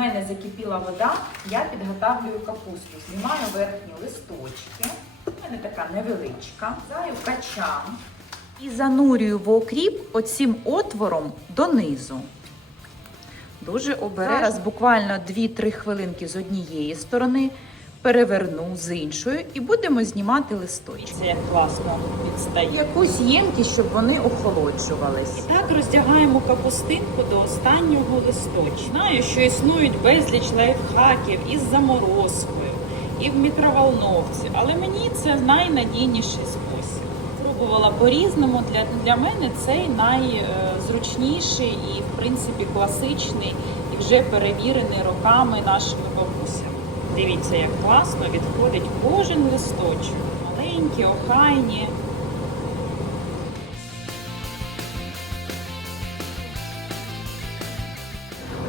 мене закипіла вода, я підготавлюю капусту. Знімаю верхні листочки. У мене така невеличка. Заю качан. І занурюю в окріп оцим отвором донизу. Дуже обережно. Зараз буквально 2-3 хвилинки з однієї сторони, переверну з іншої і будемо знімати листочки. Це як класно відстає. Якусь ємкість, щоб вони охолоджувались. І так роздягаємо капустинку до останнього листочка. Знаю, що існують безліч лайфхаків із заморозкою, і в мікроволновці, але мені це найнадійніший спосіб. Пробувала по-різному. Для, для мене цей найзручніший і, в принципі, класичний і вже перевірений роками нашими бабусями. Дивіться, як класно відходить кожен листочок. Маленькі, охайні.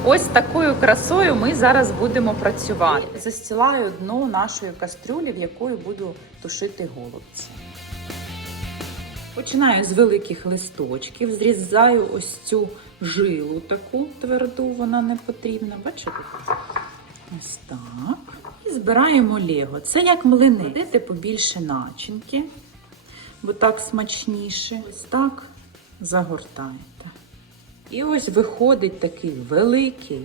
Ось такою красою ми зараз будемо працювати. Застілаю дно нашої кастрюлі, в якої буду тушити голубці. Починаю з великих листочків, зрізаю ось цю жилу таку тверду, вона не потрібна. Бачите? Ось так. Збираємо лего. Це як млини. Дайте побільше начинки, бо так смачніше. Ось так загортаєте. І ось виходить такий великий,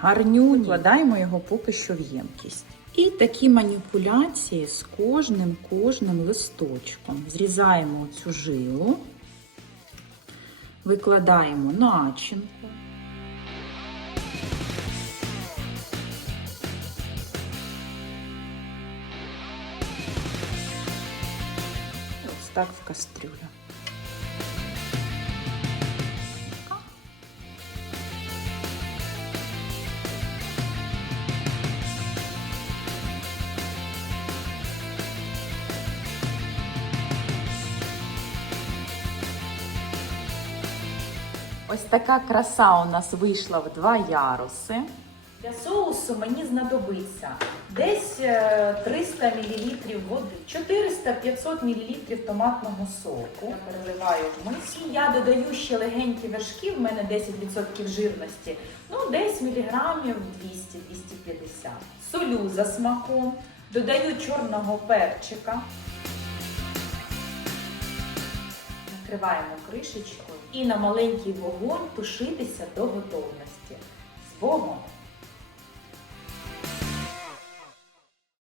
гарнюнь. Вкладаємо його поки що в ємкість. І такі маніпуляції з кожним кожним листочком. Зрізаємо цю жилу, викладаємо начинку. Так в кастрюлю. Ось така краса у нас вийшла в два яруси. Для соусу мені знадобиться десь е, 300 мл води, 400-500 мл томатного соку. Я переливаю в миску. Я додаю ще легенькі вершки, в мене 10% жирності, ну десь міліграмів 200-250. Солю за смаком, додаю чорного перчика. Накриваємо кришечкою і на маленький вогонь тушитися до готовності. З Богом!